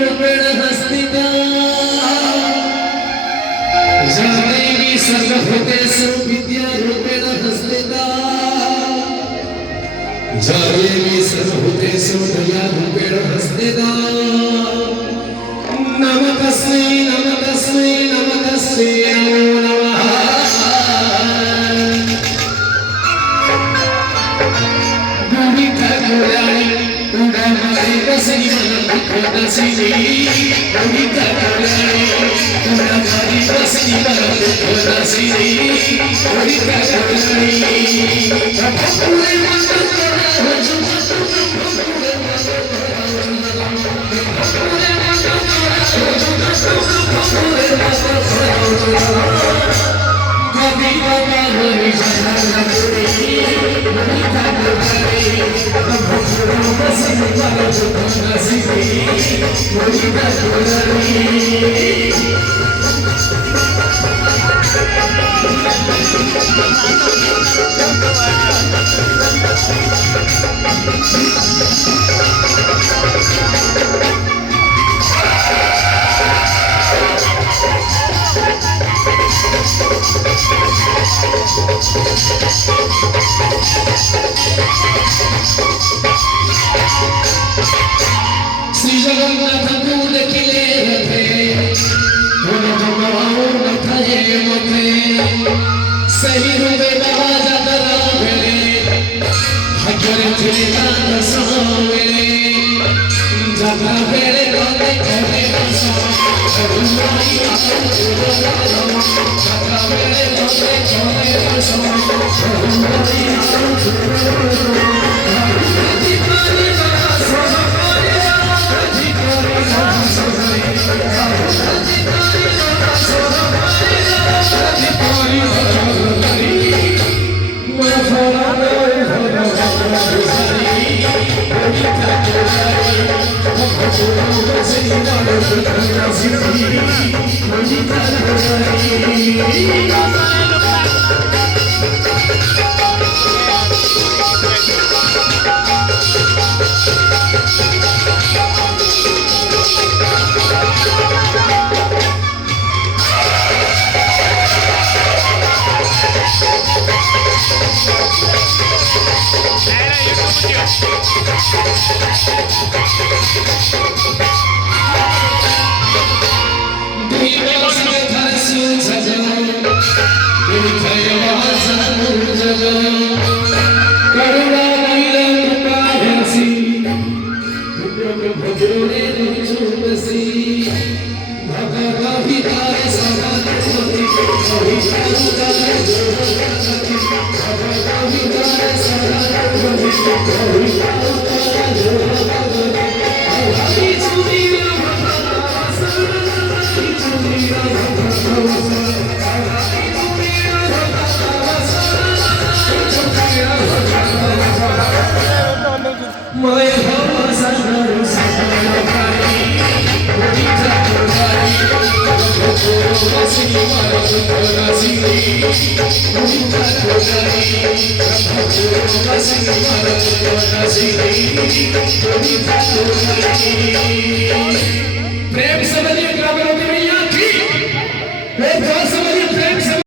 रूपेण हस्तिता जानेगी सर्वभूतेषु विद्यारूपेण हस्तिता जानेगी सर्वभूतेषु दयारूपेण हस्तिता नमस्तस्मै नमस्तस्मै नमस्तस्मै नमो श्री जगन्नाथ को देखिले रथे मन जमाओ नथाए मथे सही रूपे बाबा जातरा भेले भाग्ୟରେ ଥିଲେ ତାଙ୍କ ସମୟରେ ଯାତ୍ରା ବେଳେ ଗଲେ କଲେ ଯାତ୍ରା ବେଳେ ଗଲେ प्रेम से